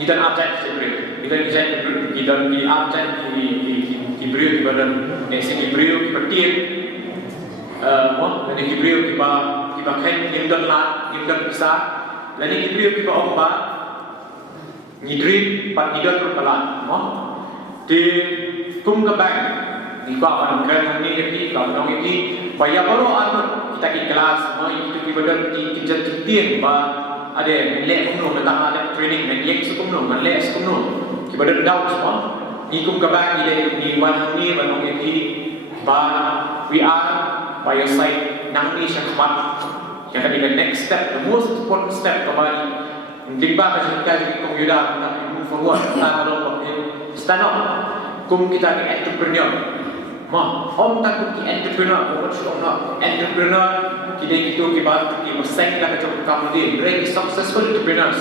Gidan abjad sebenarnya, gidan di abjad di beliau di badan nasi di beliau di petir, dan di beliau di bakan gidan lah, gidan pisah, dan di beliau di omba, ngidrin pat gidan berpelan, di kum kebang, di bawah kerana ni kalau nong ini, bayar baru anu kita kelas, itu di badan di kerja tiang ada lek kumno mentang ada training dan yang sukumno man lek sukumno kibadan daw semua ikum kabang ni wan ni banong eti ba we are by your side nang ni syakmat yang kami next step the most important step kabali dimba ka jadi kum yuda kita move forward kita kalau stand up kum kita ni entrepreneur om tak kum entrepreneur bukan cuma entrepreneur kita itu kita bersaing lah macam kamu very successful entrepreneurs,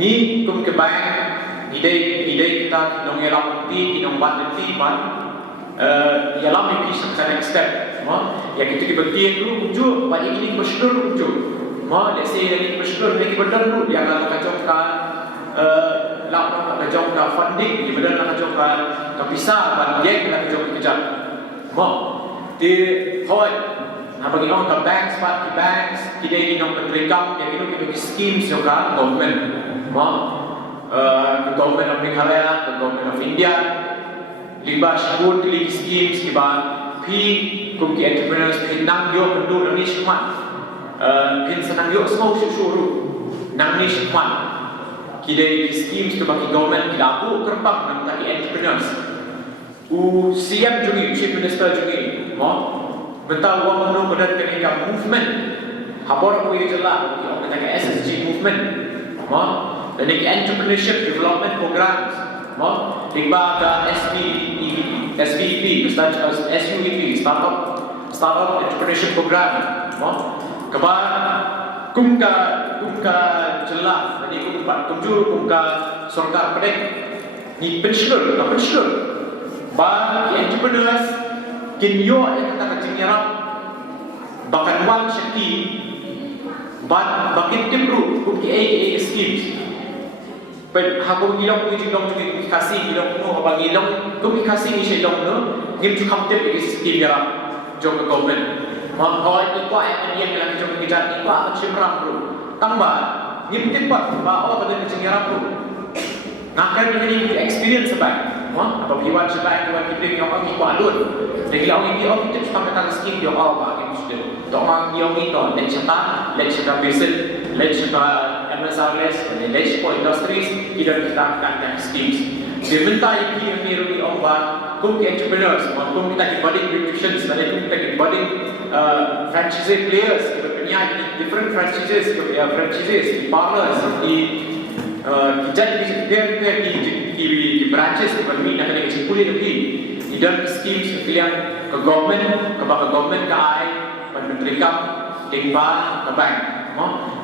ni kum kebayang ide kita nong elam ti nong bat ti ban, elam ni kisah next step, ya kita bertiang dulu muncul, banyak ini bersyukur muncul, let's say ini bersyukur ni kita dulu yang nak kacau kan, nak kacau kan funding, kita nak kacau kan kapisah, ban dia kita kacau kejap, di hoi. Bagi orang ke banks, part ke banks, kita ini orang penerikan, yang kita schemes juga government, government of Meghalaya, government of India, libat sebut klik schemes libat, pi kumki entrepreneurs nang yo penduduk nang ni semua, pin senang yo semua usul nang ni semua, kita schemes tu bagi government kita aku kerpang nang tadi entrepreneurs, siap juga chief minister juga, Betul orang menurut badan kenika movement, habor aku ini jelas, orang kata SSG movement, dan ini entrepreneurship development programs, tiba ke SVP, SUEP, startup entrepreneurship program, kebar kumka jelas, jadi kumka sorgar pedek, ni pensiun, bagi entrepreneurs. Kinyo ay kata kacingirap bahkan wan syakti bakin timru kuki AA schemes pen hakong ilong ni jilong ni kasih ilong no abang ilong kuki kasih ni silong no ngim chu kamtep ni scheme yarap jong government mahoi ikwa ay yang lang jong kijat ikwa at simram ru tamba ngim tipat ba o kada kacingirap ru ngakar ni experience sebab apa piwan sebab piwan kita yang orang ikut alun. Jadi orang ini orang kita sampai tang skim dia apa yang sudah. Orang yang itu let kita basic, let kita MSRS, let kita industries, kita akan schemes. Sebentar ini menurut orang kum entrepreneurs, kum kita budding beauticians, dan kum kita budding franchise players, kita punya different franchises, partners, di branches di Bandung nak kena kulit lagi. Di dalam schemes yang ke government, ke government ke ai, menteri kam, tinggal ke bank,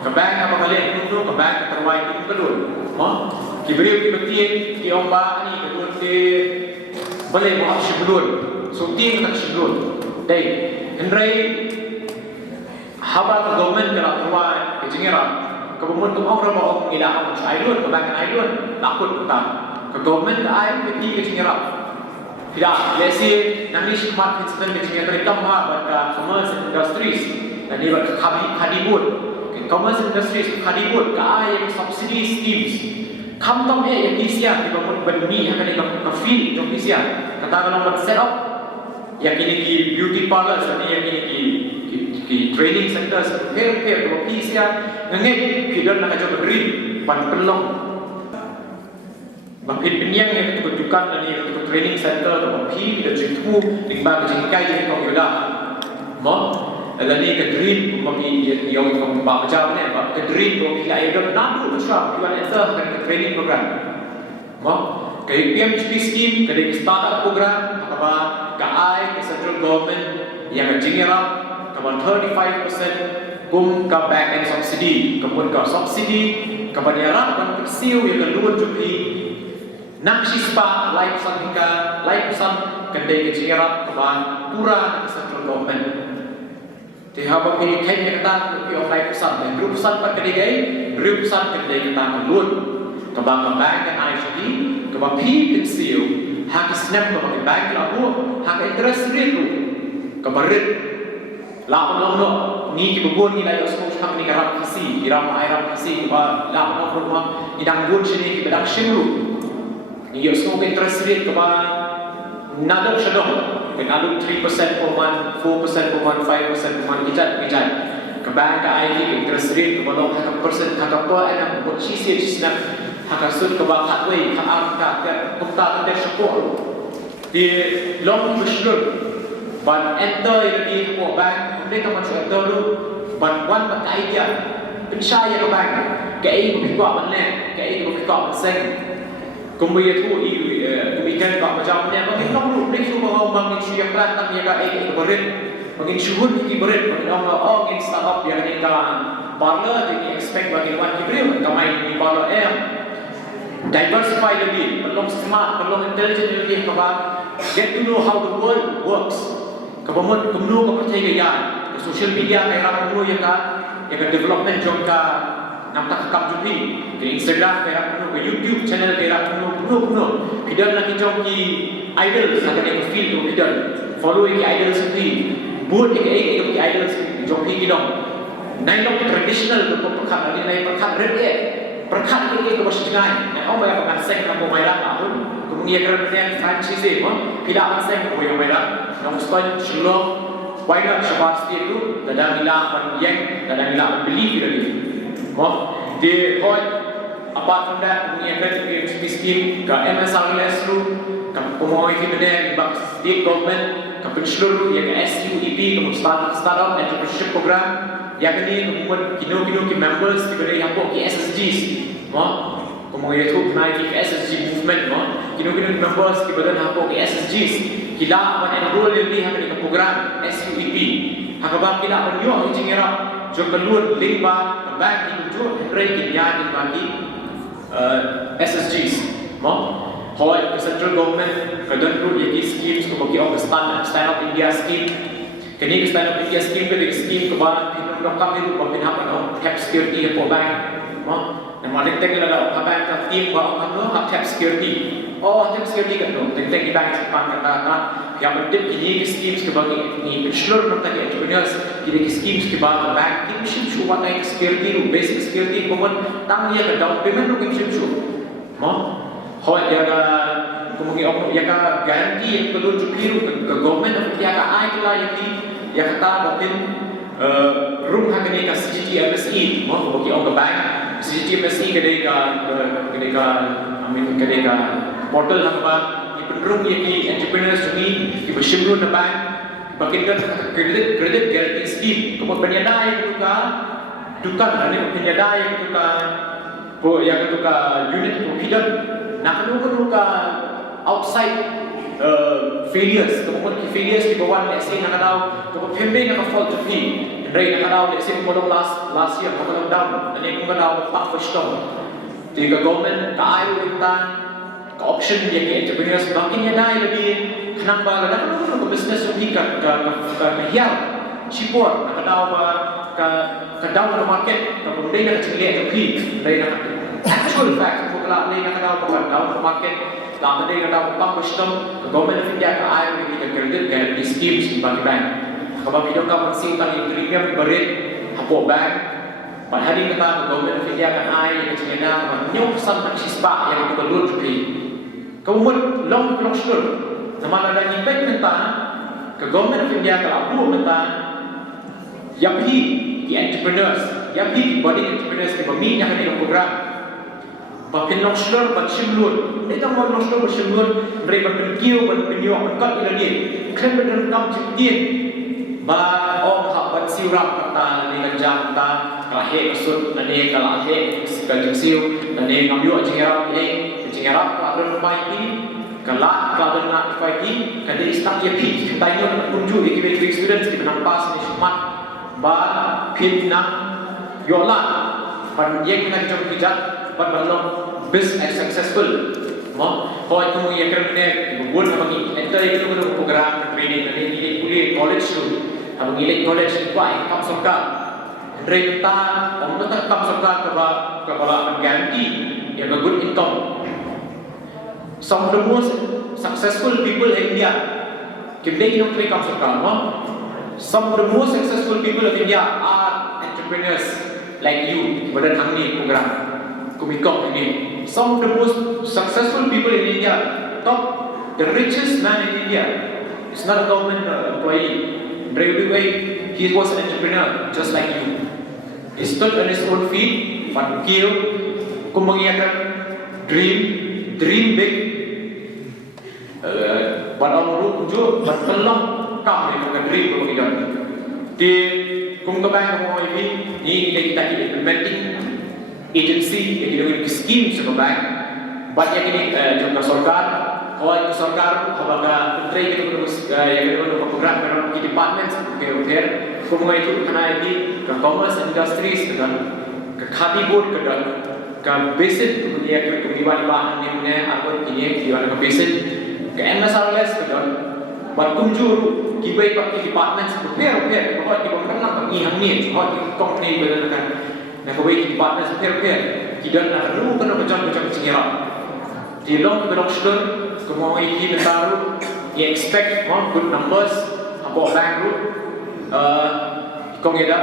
ke bank apa kalian dulu ke bank terwai itu kedua, kiberiu kibetian di omba ni kedua di boleh buat sebelum, syuting tak sebelum, deh, henry haba ke government kalau terwai kejengeran. Kemudian tu orang bawa mengilah Ailun, kebanyakan Ailun takut tak. Ke government ai keti kecingerap. Tidak, lesi nanti smart instant kecingerap rekam pada commerce industries dan dia khadibut. Commerce industries khadibut ke ai yang subsidy schemes. Kamtom yang disia di bangun beni akan di fee jom disia. Kata kalau set up yang ini di beauty parlors dan yang ini di training centers hair kalau disia ngengek kita nak coba beri pan pelong bangkit penyang yang kita tunjukkan dan yang kita training center atau pi kita citu tinggal jengkai jadi kau yuda dan ini ke dream bagi yang kau baca ni ke dream bagi kita ada nadu besar kita enter ke training program ke PMHP scheme ke startup program apa ke ai ke central government yang jengirap kepada 35% kum ke back end subsidi, kemudian ke subsidi kepada yang kecil yang kedua juga nak sispa life pesan kedai kecirat kepada pura central government. Tiada bagi kaya kita untuk life pesan dan group pesan pada kedai, group pesan kedai kita keluar. Kabang bank kan IHD, kabang P pensil, hak snap kabang bank labu, hak interest rate tu, kabang red, lapan long ni kibun ni layak semua hak ni karam kasi, iram kasi, kabang lapan long rumah, idang bun sini kibadang shimru, ni semua interest rate kabang nadok shadong, nadok 3% per month, 4% per month, 5% per month, kijat. Kabang ka IHD interest rate kabang hak persen hak apa ada buat sisi snap. Hak sud kabang hatway ka kumta ka support di long bersyur ban enter di ko bank mereka masuk enter lu ban wan ban idea pensaya ka bank ka ai ko ban le ka ai ko ban sen kemudian tu kemudian ka macam ni bagi long lu mereka semua orang mengin siap kan tak ya ka ai ko berit mengin syuhud ki berit mengin orang in startup yang ni kan partner jadi expect bagi wan kibril kamai ni partner diversify lebih, perlu smart, perlu intelligent lebih kabang get to know how the world works. Kabang kumno ka percaya yan, social media kay ra kumno ya ka development jong ka namtak kam jupi, ke Instagram kay ra kumno, ke YouTube channel kay ra kumno. Pidal na kijong ki idols akan ek feel to pidal. Follow ki idols ki, buat ki ek idols jong ki kidong. Nai long traditional ko perkat ni nai perkat red perkat ini ke bersengai. Orang banyak pakai seng nak buat merah pun. Kemudian kerana franchise pun tidak pakai seng nak buat merah. Yang mesti seluruh banyak syabas itu dalam milah yang dalam milah beli lagi. Di point apart from that kemudian kerana scheme ke MSRLS lu, ke pemawai kita bak state government, ke penseluruh yang SUEP, ke startup entrepreneurship program. Yang ini kemudian kino ki members diberi hapok ki SSGs, kemudian itu naik ki SSG movement, kino members diberi hapok ki SSGs, kita akan enroll lebih hak di program SUEP, hak abang kita akan jual uji ngerap, jual keluar link ba, bank itu jual rate kian bagi SSGs, Hoi central government kadang tu yang schemes tu bagi orang stand up India scheme. Kini stand up India scheme ke scheme kebaran pinjam kami itu bagi apa no tap security apa bank, yang mana teng lada apa bank tak tim bawa apa no tap security, tap security kan no teng di bank sepan kata yang penting kini schemes ke bagi ni seluruh nota di entrepreneurs kini schemes ke bagi bank ini mesti cuma naik security tu basic security kemudian tang dia ke down payment tu mesti cuma, hoi dia kemudian dia ka garanti yang perlu cupiru ke government dia ka ai lah yang kata mungkin room hak ni ka CGT MSE bagi orang ke bank CGT MSE kedai ka portal hak ba di room yang di entrepreneurs ni di bersyukur na bank bagi credit guarantee scheme kemudian penyadai itu ka dukan ni penyadai itu ka yang itu ka unit provider nak kena ka outside failures, kemudian failures di bawah let's say nak tahu, kemudian pembeli nak fault to fee, rate nak tahu let's say kemudian last year kemudian down, dan ini kemudian tahu pak first term, jadi government kaya kita, ke option yang ke entrepreneurs makin ada lebih kenapa? Kadang kadang ke business lebih ke hial, cheaper, nak tahu ke down the market, kemudian nak ceklik ke fee, rate nak actual fact, kalau ni nak tahu ke down the market. Lama dia kata apa custom government of India ke air ini credit guarantee schemes di bagi bank. Kalau video kamu sih tadi premium diberi hapok bank. Pada hari kata government of India ke air yang China new some chispa yang itu perlu cuci. Kemudian long short. Nama ada impact mentah ke government of India kalau abu mentah. Yang di entrepreneurs, yang di body entrepreneurs ke bami yang ada program. Bapin noksler bersimlun, ini tak mau noksler bersimlun, mereka berkiu, berpenyuak, berkat ini, klaim berendam ciptiin, bah hak bersiuram kata ni kerja kata kelahir kesut, nanti kelahir kerjasiu, nanti ngambil cengerap ini, cengerap kalau rumah ini, kelak kalau nak pagi, kalau istak dia pi, tanya unjuk ikut students di penampas ni semat, bah pin nak yola, pada yang nak jom kerja. Belum business successful, kalau itu yang kerana buat apa ni, enter itu ada program training, nanti kuliah college tu, kalau kuliah college itu apa? Kamu suka, renta, orang tu tak kamu suka kepada garanti, yang good Tom. Some of the most successful people in India, some of the most successful people of India are entrepreneurs like you. Some of the most successful people in India, the richest man in India, is not a government employee. Right away, he was an entrepreneur just like you. He stood on his own feet, dream big. But our root, but the long come in the dream of the Di Kungabang ini kita implementing agency, scheme sa bank, but yang ini juga sorkar, kalau itu sorkar, apabila menteri itu yang program dalam department, kira-kira, kumai itu kena ini ke commerce industries, ke khadi board, ke basic, kemudian ke kebiwaan ini punya apa ini, kebiwaan ke basic, ke MSRLS, but kunjur kibai pakai department, prepare, kalau kita mengenal yang ni, kalau kita company berlakukan. Nah, kalau kita partner sepir-pir, kita nak perlu kena macam-macam cingirap. Di long kita doktor, kemudian kita taruh, kita expect good numbers, apa bank tu, kong kita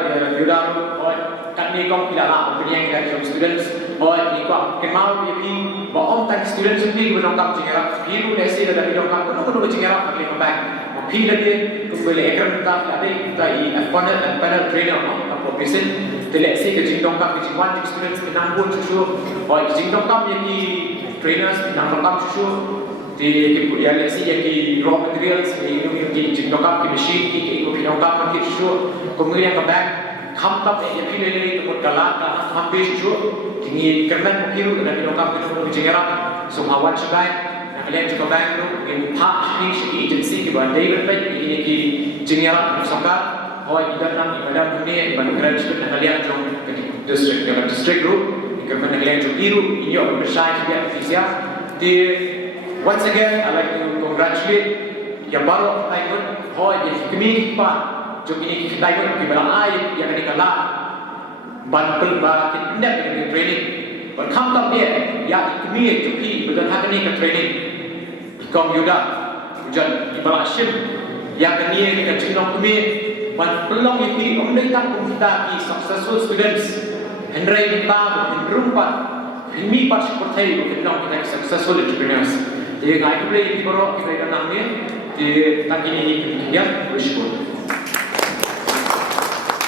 kan ni kong tidak lah, punya kita jom students, ni kong kenal dia bawa orang students ni kita nak cingirap, hiru lesi dah kita nak kena cingirap lagi ke bank. Pilih dia, kembali ekran kita ada panel trainer, apa present. Let's say que jingdongkap ke jingwan students ke nambun susu, or jingdongkap yang di trainers ke nambungkap susu, di ya let's say yang di raw materials, yang jingdongkap ke machine, ke pinongkap ke susu, kemudian ke bank, kamkap yang pilih dari tempat galak, hampir susu, tinggi kerman mungkin dan pinongkap ke susu jingerap, semua wan sebaik. Kalian juga bank tu, yang partnership agency ke bandai berbaik ini ke jingerap sangka. और इधर नाम इधर हमने बनकर जिसको नगलिया जो district group इकम्मन नगलिया जो इरू ini orang bersaing dia ofisial. Once again I like to congratulate yang baru ikut, yang kami kita जो ini kita ikut kita ai yang ini kalah bantul kita tidak dengan training. Berkamp dia yang kami जो कि betul hak ini ke training. Ikom Yuda, Ujan Ibalashim yang ini kita cingong kami. Man peluang ini omnitang kita ki successful students Henry kita berumpat ini pas seperti itu kita kita successful entrepreneurs. Jadi ngai boleh diporo kita namanya di tadi ini kita bersyukur.